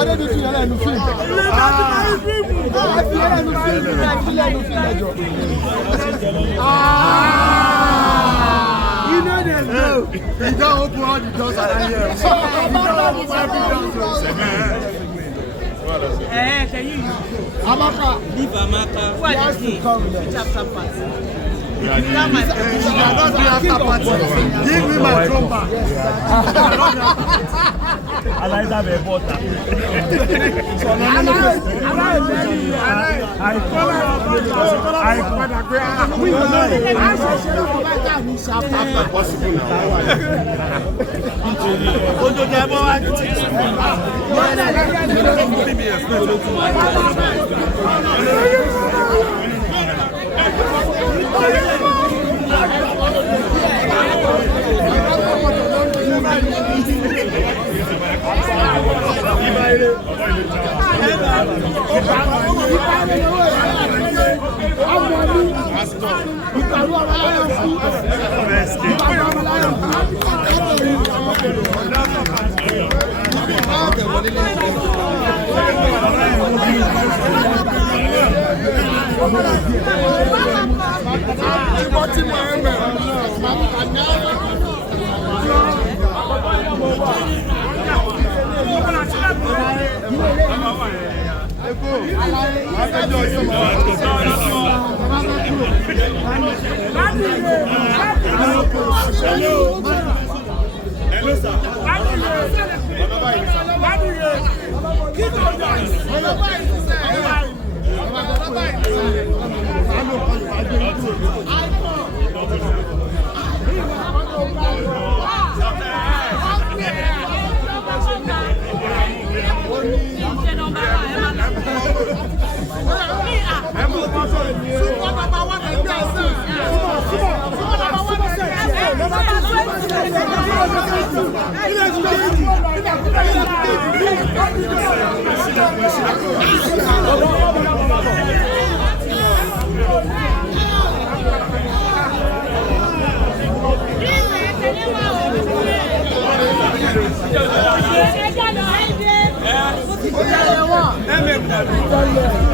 You know them. You don't open all the doors around here. Amaka. Leave Amaka. Who are the king? Which after party? Give me my drum back. I like that water. Yeah.